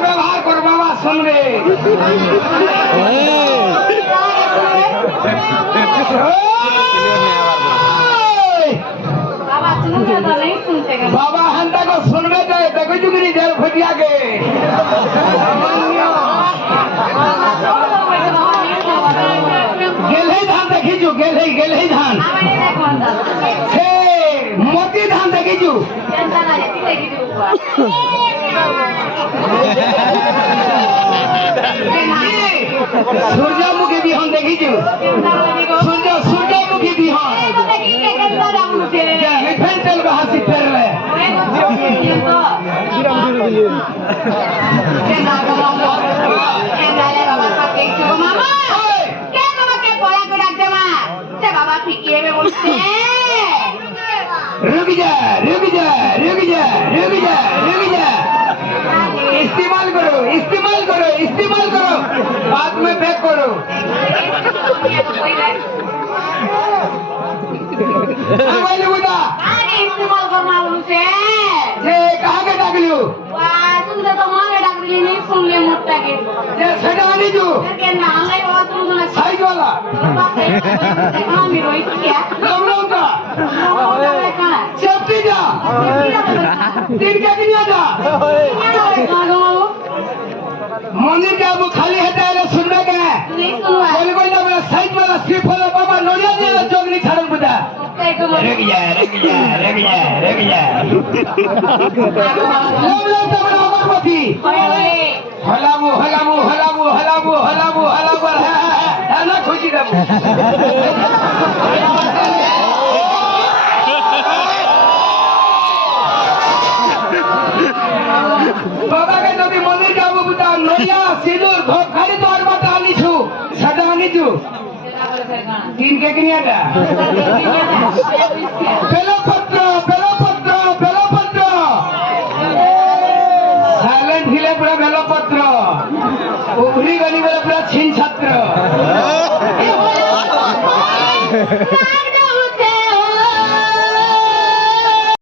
व्यवहार कर बाबा सुन रे बाबा हंता को सुनने जाए देखो चुकी जल फटिया के गेलही धान देखीजु गेलही धान से मोती धान देखीजु सूर्यमुखी बिहान देखीजु सूर्यमुखी बिहान चल बहासी फेर ले रुक जा इस्तेमाल करो बाद में बैक करो इस्तेमाल करना उनसे कहाँ के डाक लियो सुनते तो मांगे डाक ली नहीं सुन ले मुट्टा के सजानी जो के नाम है बाबा तुम सुना साइड वाला हां मेरो इस क्या लम का सेफ्टी जा तीन के नहीं जा मंदिर का वो खाली हटा है सुनने का बोले कोई ना मेरा साइड वाला स्लिप वाला बाबा नोड़िया दे जोगनी छाड़न बुदा रख जा लोग तो बड़ा अगरबत्ती हलामु है ना खुशी दे बाबा के नदी मंदिर का वो बुदा नोड़िया सिंदूर धोप खाली तो और बात आनी छु सदा आनी छु तीन के किनिया दा बेलपत्र साइलेंट हिले पूरा बेलपत्र उभरी गनी पूरा छीन छात्र